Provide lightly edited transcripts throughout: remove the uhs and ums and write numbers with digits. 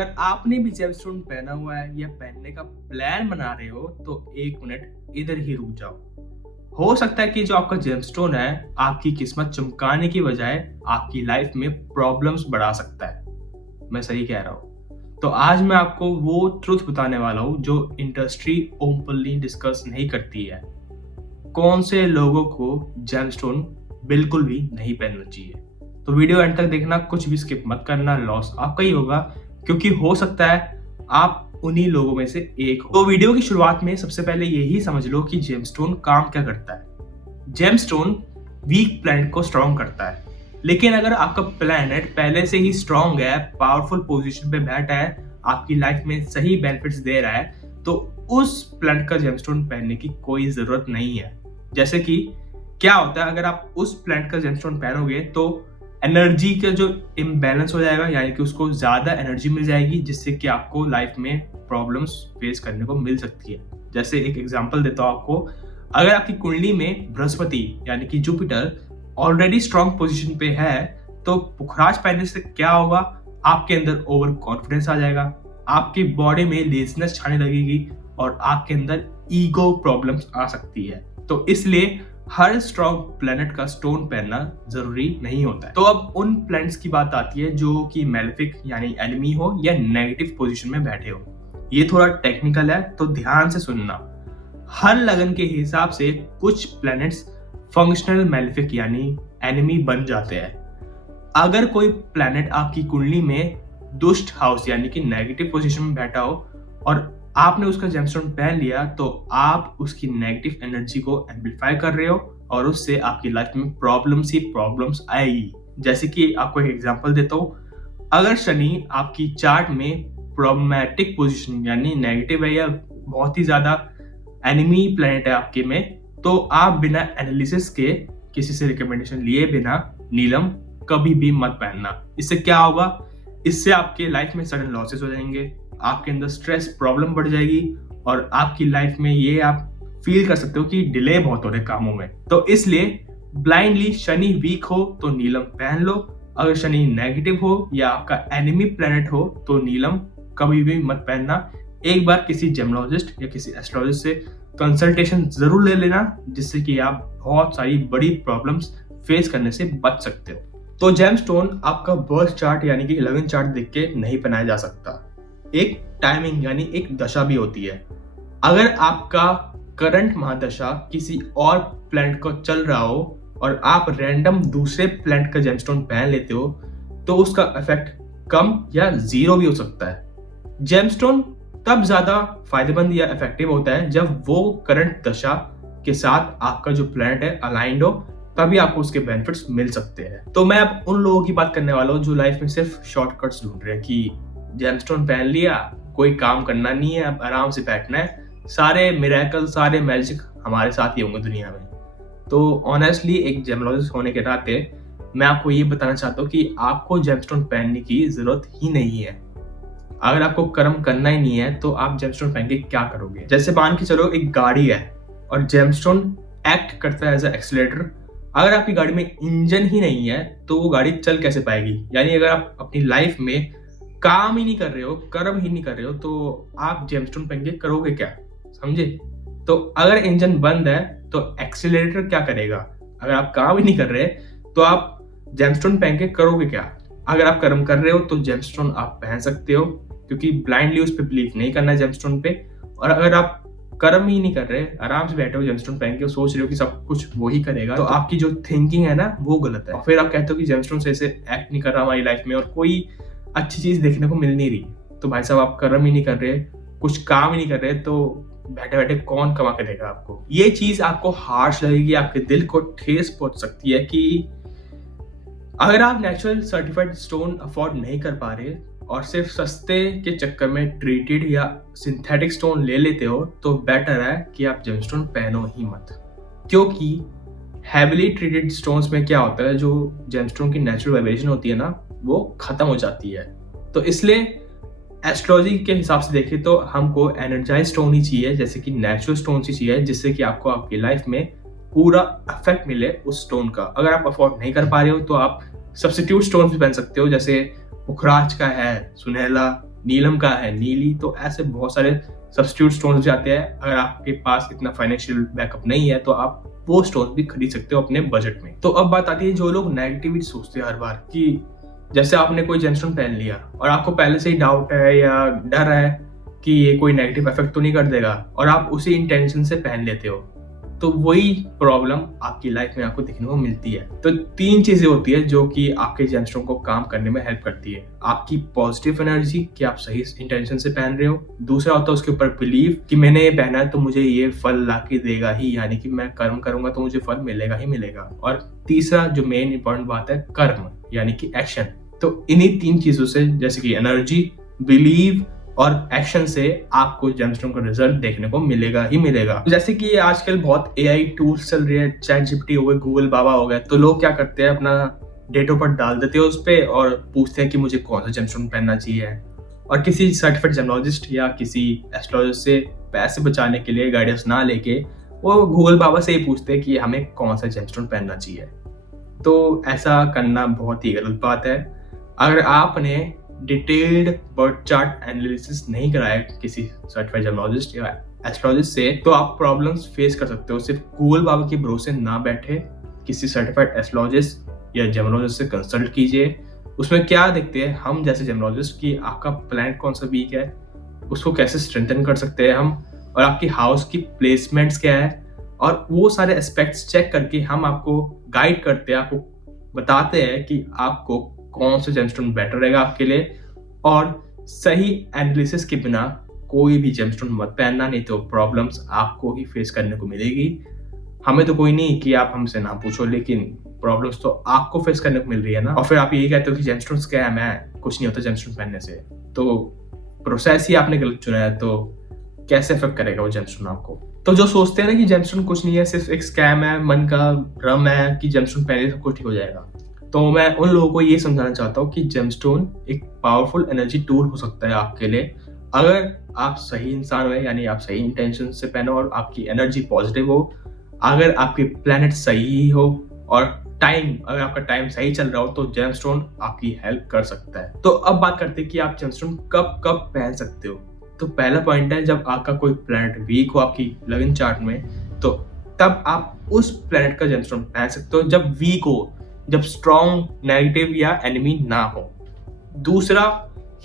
अगर आपने भी जेमस्टोन पहना हुआ है या पहनने का प्लान बना रहे हो तो 1 मिनट इधर ही रुक जाओ। हो सकता है कि जो आपका जेमस्टोन है आपकी किस्मत चमकाने की बजाय आपकी लाइफ में प्रॉब्लम्स बढ़ा सकता है। मैं सही कह रहा हूँ। तो आज मैं आपको वो ट्रुथ बताने वाला हूँ जो इंडस्ट्री ओपनली डिस्कस नहीं करती है। कौन से लोगों को जेमस्टोन बिल्कुल भी नहीं पहनना चाहिए। तो वीडियो एंड तक देखना, कुछ भी स्किप मत करना, लॉस आपका ही होगा क्योंकि हो सकता है आप उन्हीं लोगों में से एक हो। तो वीडियो की शुरुआत में सबसे पहले यही समझ लो कि जेमस्टोन काम क्या करता है। जेमस्टोन वीक प्लैनेट को स्ट्रॉन्ग करता है, लेकिन अगर आपका प्लैनेट पहले से ही स्ट्रॉन्ग है, पावरफुल पोजीशन पे बैठा है, आपकी लाइफ में सही बेनिफिट्स दे रहा है, तो उस प्लैनेट का जेमस्टोन पहनने की कोई जरूरत नहीं है। जैसे कि क्या होता है, अगर आप उस प्लैनेट का जेमस्टोन पहनोगे तो एनर्जी का जो इम्बैलेंस हो जाएगा, यानी कि उसको ज्यादा एनर्जी मिल जाएगी, जिससे कि आपको लाइफ में प्रॉब्लम्स फेस करने को मिल सकती है। जैसे एक एग्जांपल देता हूँ आपको, अगर आपकी कुंडली में बृहस्पति यानी कि जुपिटर ऑलरेडी स्ट्रॉन्ग पोजीशन पे है तो पुखराज पहनने से क्या होगा, आपके अंदर ओवर कॉन्फिडेंस आ जाएगा, आपकी बॉडी में लेजीनेस छाने लगेगी और आपके अंदर ईगो प्रॉब्लम्स आ सकती है। तो इसलिए हर स्ट्रॉन्ग प्लैनेट का स्टोन पहनना जरूरी नहीं होता है। तो अब उन प्लैनेट्स की बात आती है जो कि मैलेफिक यानी एनिमी हो या नेगेटिव पोजीशन में बैठे हो। ये थोड़ा टेक्निकल है तो ध्यान से सुनना। हर लगन के हिसाब से कुछ प्लैनेट्स फंक्शनल मैलेफिक यानी एनिमी बन जाते हैं। अगर कोई प्लैनेट आपकी कुंडली में दुष्ट हाउस यानी कि नेगेटिव पोजीशन में बैठा हो और आपने उसका जेमस्टोन पहन लिया तो आप उसकी नेगेटिव एनर्जी को एम्पलीफाई कर रहे हो और उससे आपकी लाइफ में प्रॉब्लम्स ही प्रॉब्लम्स आएगी। जैसे कि आपको एक एग्जांपल देता हूँ, अगर शनि आपकी चार्ट में प्रॉब्लमैटिक पोजीशन यानी नेगेटिव है या बहुत ही ज्यादा एनिमी प्लैनेट है आपके में, तो आप बिना एनालिसिस के किसी से रिकमेंडेशन लिए बिना नीलम कभी भी मत पहनना। इससे क्या होगा, इससे आपके लाइफ में सडन लॉसेस हो जाएंगे, आपके अंदर स्ट्रेस प्रॉब्लम बढ़ जाएगी और आपकी लाइफ में ये आप फील कर सकते हो कि डिले बहुत हो रहे कामों में। तो इसलिए ब्लाइंडली शनि वीक हो तो नीलम पहन लो, अगर शनि नेगेटिव हो या आपका एनिमी प्लैनेट हो तो नीलम कभी भी मत पहनना। एक बार किसी जेमोलॉजिस्ट या किसी एस्ट्रोलॉजिस्ट से कंसल्टेशन जरूर ले लेना, जिससे कि आप बहुत सारी बड़ी प्रॉब्लम्स फेस करने से बच सकते हो। तो जेमस्टोन आपका बर्थ चार्ट यानी कि 11 चार्ट देख के नहीं पहनाया जा सकता। एक टाइमिंग यानी एक दशा भी होती है। अगर आपका करंट महादशा किसी और प्लैनेट को चल रहा हो और आप रैंडम दूसरे प्लैनेट का जेमस्टोन पहन लेते हो तो उसका इफेक्ट कम या जीरो भी हो सकता है। जेमस्टोन तब ज्यादा फायदेमंद या इफेक्टिव होता है जब वो करंट दशा के साथ आपका जो प्लैनेट है अलाइंड हो, तभी आपको उसके बेनिफिट्स मिल सकते हैं। तो मैं अब उन लोगों की बात करने वाला हूँ जो लाइफ में सिर्फ शॉर्टकट्स ढूंढ रहे हैं कि जेमस्टोन पहन लिया, कोई काम करना नहीं है, अब आराम से बैठना है, सारे मिरेकल सारे मैजिक हमारे साथ ही होंगे दुनिया में। तो ऑनेस्टली एक जेमोलॉजिस्ट होने के नाते मैं आपको ये बताना चाहता हूँ कि आपको जेमस्टोन पहनने की जरूरत ही नहीं है। अगर आपको कर्म करना ही नहीं है तो आप जेमस्टोन पहन के क्या करोगे। जैसे मान के चलो एक गाड़ी है और जेमस्टोन एक्ट करता है एज ए एक्सीलरेटर। अगर आपकी गाड़ी में इंजन ही नहीं है तो वो गाड़ी चल कैसे पाएगी। यानी अगर आप अपनी लाइफ में काम ही नहीं कर रहे हो, कर्म ही नहीं कर रहे हो, तो आप जेमस्टोन पहन के करोगे क्या, समझे। तो अगर इंजन बंद है तो एक्सीलरेटर क्या करेगा। अगर आप काम ही नहीं कर रहे तो आप जेमस्टोन पहन के करोगे क्या। अगर आप कर्म कर रहे हो तो जेमस्टोन आप पहन सकते हो, क्योंकि ब्लाइंडली उस पर बिलीव नहीं करना है जेमस्टोन पे। और अगर आप कर्म ही नहीं कर रहे, आराम से बैठे हो जेमस्टोन पहन के, सोच रहे हो कि सब कुछ वो ही करेगा, तो आपकी जो थिंकिंग है ना वो गलत है। और फिर आप कहते हो कि जेमस्टोन से ऐसे एक्ट नहीं कर रहा हमारी लाइफ में और कोई अच्छी चीज देखने को मिल नहीं रही। तो भाई साहब आप कर्म ही नहीं कर रहे, कुछ काम ही नहीं कर रहे, तो बैठे बैठे कौन कमा के देगा आपको। ये चीज आपको हार्श लगेगी, आपके दिल को ठेस पहुंच सकती है कि अगर आप नेचुरल सर्टिफाइड स्टोन अफोर्ड नहीं कर पा रहे और सिर्फ सस्ते के चक्कर में ट्रीटेड या सिंथेटिक स्टोन ले लेते हो तो बेटर है कि आप जेमस्टोन पहनो ही मत। क्योंकि हैवीली ट्रीटेड स्टोन्स में क्या होता है, जो जेमस्टोन की नेचुरल वाइब्रेशन होती है ना वो खत्म हो जाती है। तो इसलिए एस्ट्रोलॉजी के हिसाब से देखें तो हमको एनर्जाइज स्टोन ही चाहिए, जैसे कि नेचुरल स्टोन ही चाहिए, जिससे कि आपको आपकी लाइफ में पूरा इफेक्ट मिले उस स्टोन का। अगर आप अफोर्ड नहीं कर पा रहे हो तो आप सब्स्टिट्यूट स्टोन भी पहन सकते हो, जैसे पुखराज का है सुनहला, नीलम का है नीली। तो ऐसे बहुत सारे सब्स्टिट्यूट स्टोन्स जाते हैं। अगर आपके पास इतना फाइनेंशियल बैकअप नहीं है तो आप वो स्टोन भी खरीद सकते हो अपने बजट में। तो अब बात आती है जो लोग नेगेटिविटी सोचते हैं हर बार कि जैसे आपने कोई जेमस्टोन पहन लिया और आपको पहले से ही डाउट है या डर है कि ये कोई नेगेटिव इफेक्ट तो नहीं कर देगा, और आप उसी इंटेंशन से पहन लेते हो, तो वही प्रॉब्लम आपकी लाइफ में आपको देखने को मिलती है। तो 3 चीजें होती है जो कि आपके जेमस्टोन को काम करने में हेल्प करती है। आपकी पॉजिटिव एनर्जी कि आप सही इंटेंशन से पहन रहे हो। दूसरा होता है उसके ऊपर बिलीव कि मैंने ये पहना है तो मुझे ये फल ला के देगा ही, यानी कि मैं कर्म करूंगा तो मुझे फल मिलेगा ही मिलेगा। और तीसरा जो मेन इंपॉर्टेंट बात है, कर्म यानी कि एक्शन। तो इन्हीं 3 चीजों से, जैसे कि एनर्जी, बिलीव और एक्शन से आपको जेमस्टोन का रिजल्ट देखने को मिलेगा ही मिलेगा। जैसे कि आजकल बहुत एआई टूल्स चल रही है, चैट जीपीटी हो गए, गूगल बाबा हो गए, तो लोग क्या करते हैं अपना डेट ऑफ बर्थ डाल देते हैं उस पे और पूछते हैं कि मुझे कौन सा जेमस्टोन पहनना चाहिए। और किसी सर्टिफाइड जेमोलॉजिस्ट या किसी एस्ट्रोलॉजिस्ट से पैसे बचाने के लिए गाइडेंस ना लेके वो गूगल बाबा से ही पूछते हैं कि हमें कौन सा जेमस्टोन पहनना चाहिए। तो ऐसा करना बहुत ही गलत बात है। अगर आपने डिटेल्ड बर्थ चार्ट एनालिसिस नहीं कराया किसी सर्टिफाइड जेमोलॉजिस्ट या एस्ट्रोलॉजिस्ट से, तो आप प्रॉब्लम्स फेस कर सकते हो। सिर्फ गूगल बाबा के भरोसे ना बैठे, किसी सर्टिफाइड एस्ट्रोलॉजिस्ट या जेमोलॉजिस्ट से कंसल्ट कीजिए। उसमें क्या देखते हैं हम जैसे जेमोलॉजिस्ट कि आपका प्लैनेट कौन सा वीक है, उसको कैसे स्ट्रेंथन कर सकते हैं हम, और आपकी हाउस की प्लेसमेंट्स क्या है, और वो सारे एस्पेक्ट्स चेक करके हम आपको गाइड करते हैं, आपको बताते हैं कि आपको कौन सा जेमस्टोन बेटर रहेगा आपके लिए। और सही एनालिसिस के बिना कोई भी जेमस्टोन मत पहनना, नहीं तो प्रॉब्लम्स आपको ही फेस करने को मिलेगी। हमें तो कोई नहीं कि आप हमसे ना पूछो, लेकिन प्रॉब्लम्स तो आपको फेस करने को मिल रही है ना। और फिर आप यही कहते हो कि जेमस्टोन्स क्या है, मैं कुछ नहीं होता जेमस्टोन पहनने से। तो प्रोसेस ही आपने गलत चुना है, तो कैसे इफेक्ट करेगा वो जेमस्टोन आपको। तो जो सोचते हैं ना कि जेमस्टोन कुछ नहीं है, सिर्फ एक स्कैम है, मन का भ्रम है कि जेमस्टोन पहनने से कुछ ठीक हो जाएगा, तो मैं उन लोगों को ये समझाना चाहता हूँ कि जेमस्टोन एक पावरफुल एनर्जी टूल हो सकता है आपके लिए, अगर आप सही इंसान हो, यानी आप सही इंटेंशन से पहनो और आपकी एनर्जी पॉजिटिव हो, अगर आपके प्लैनेट सही हो और अगर आपका टाइम सही चल रहा हो, तो जेमस्टोन आपकी हेल्प कर सकता है। तो अब बात करते हैं कि आप जेमस्टोन कब कब पहन सकते हो। तो पहला पॉइंट है, जब आपका कोई प्लैनेट वीक हो आपकी लगन चार्ट में, तो तब आप उस प्लैनेट का जेमस्टोन पहन सकते हो। जब वीक हो, जब स्ट्रॉन्ग नेगेटिव या एनिमी ना हो। दूसरा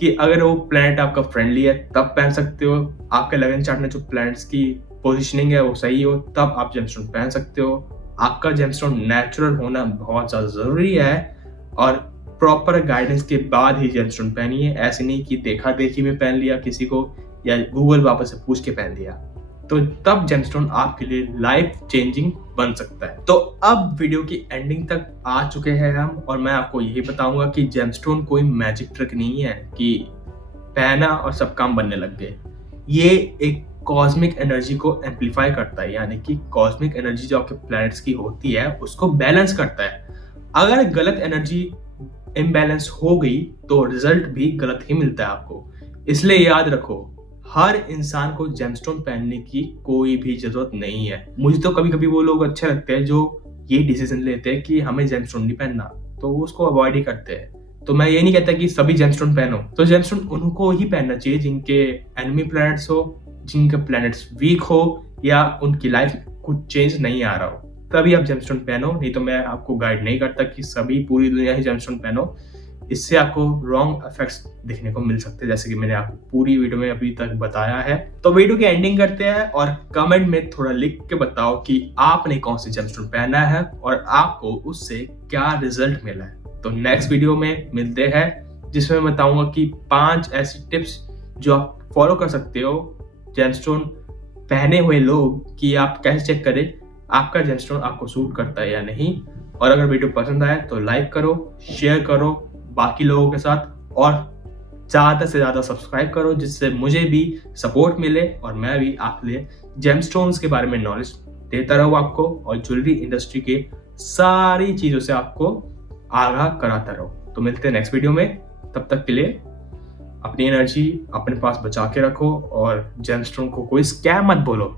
कि अगर वो प्लैनेट आपका फ्रेंडली है तब पहन सकते हो। आपके लगन चार्ट में जो प्लैनेट्स की पोजीशनिंग है वो सही हो, तब आप जेमस्टोन पहन सकते हो। आपका जेमस्टोन नेचुरल होना बहुत ज़्यादा ज़रूरी है, और प्रॉपर गाइडेंस के बाद ही जेमस्टोन पहनिए। ऐसे नहीं कि देखा देखी में पहन लिया किसी को या गूगल बाबा से पूछ के पहन लिया, तो तब जेमस्टोन आपके लिए लाइफ चेंजिंग बन सकता है। तो अब वीडियो की एंडिंग तक आ चुके हैं हम, और मैं आपको यही बताऊंगा कि जेमस्टोन कोई मैजिक ट्रिक नहीं है कि पहना और सब काम बनने लग गए। ये एक कॉस्मिक एनर्जी को एम्पलीफाई करता है, यानी कि कॉस्मिक एनर्जी जो आपके प्लैनेट्स की होती है उसको बैलेंस करता है। अगर गलत एनर्जी इम्बैलेंस हो गई तो रिजल्ट भी गलत ही मिलता है आपको। इसलिए याद रखो, हर इंसान को जेमस्टोन पहनने की कोई भी जरूरत नहीं है। मुझे तो कभी कभी वो लोग अच्छे लगते हैं जो ये डिसीजन लेते हैं कि हमें जेमस्टोन नहीं पहनना, तो वो उसको अवॉइड ही करते हैं। तो मैं ये नहीं कहता कि सभी जेमस्टोन पहनो, तो जेमस्टोन उनको ही पहनना चाहिए जिनके एनिमी प्लैनेट्स हो, जिनके प्लैनेट्स वीक हो, या उनकी लाइफ कुछ चेंज नहीं आ रहा हो, तभी आप जेमस्टोन पहनो। नहीं तो मैं आपको गाइड नहीं करता कि सभी पूरी दुनिया ही जेमस्टोन पहनो। इससे आपको रॉन्ग इफेक्ट्स दिखने को मिल सकते हैं, जैसे कि मैंने आपको पूरी वीडियो में अभी तक बताया है। तो वीडियो की एंडिंग करते हैं, और कमेंट में थोड़ा लिख के बताओ कि आपने कौन सी जेमस्टोन पहना है और आपको उससे क्या रिजल्ट मिला है। तो नेक्स्ट वीडियो में मिलते हैं, जिसमें मैं बताऊंगा कि 5 ऐसी टिप्स जो आप फॉलो कर सकते हो जेमस्टोन पहने हुए लोग, कि आप कैसे चेक करें आपका जेमस्टोन आपको सूट करता है या नहीं। और अगर वीडियो पसंद आए तो लाइक करो, शेयर करो बाकी लोगों के साथ, और ज़्यादा से ज़्यादा सब्सक्राइब करो, जिससे मुझे भी सपोर्ट मिले और मैं भी आपके लिए जेमस्टोन्स के बारे में नॉलेज देता रहूँ आपको, और ज्वेलरी इंडस्ट्री के सारी चीज़ों से आपको आगाह कराता रहूँ। तो मिलते हैं नेक्स्ट वीडियो में, तब तक के लिए अपनी एनर्जी अपने पास बचा के रखो, और जेमस्टोन को कोई स्कैम मत बोलो।